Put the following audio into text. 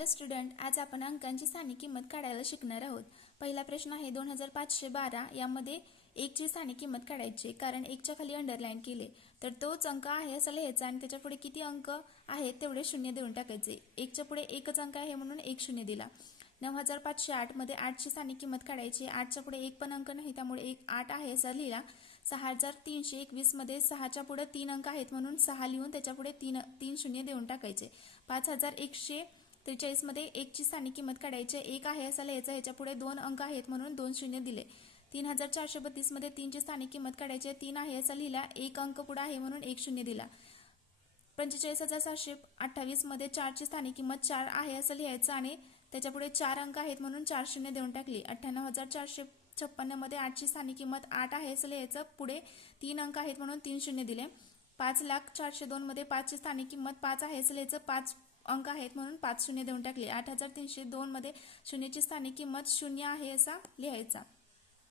Hello student, आज आपण अंकांची स्थानिक किंमत काढायला शिकणार आहोत। पहिला प्रश्न आहे 2512। यामध्ये 1 ची स्थानिक किंमत काढायची, कारण 1 च्या खाली अंडरलाईन केले तर तोच अंक आहे असं लिहायचा आणि त्याच्या पुढे किती अंक आहेत तेवढे शून्य देऊन टाकायचे। 1 च्या पुढे एकच अंक आहे म्हणून 1 शून्य दिला। 9508 मध्ये 8 ची स्थानिक किंमत काढायची। 8 च्या पुढे एक पण अंक नाही त्यामुळे 8 आहे असा लिहिला। 6321 मध्ये 6 च्या पुढे 3 अंक आहेत म्हणून 6 लिहून त्याच्या पुढे 3 शून्य देऊन टाकायचे। 5143 मध्ये 1 ची स्थानिक किंमत काढायची। 1 आहे असा लिहायचा, ह्याच्या पुढे 2 अंक आहेत म्हणून 2 शून्य दिले। 3432 मध्ये 3 ची स्थानिक किंमत काढायची। 3 आहे असा लिहिला, 1 अंक पुढे आहे म्हणून 1 शून्य दिला। 45728 मध्ये 4 ची स्थानिक किंमत 4 आहे असं लिहायचं आणि त्याच्या पुढे 4 अंक आहेत म्हणून 4 शून्य देऊन टाकली। 98456 मध्ये 8 ची स्थानिक किंमत 8 आहे असं लिहायचं, पुढे 3 अंक आहेत म्हणून 3 शून्य दिले। 5,04,02 मध्ये 5 ची स्थानिक किंमत 5 आहे असं लिहायचं, 5 अंक आहेत म्हणून 5 शून्य देऊन टाकले। 8302 मध्ये 0 ची स्थानिक किंमत 0 आहे असा लिहायचा।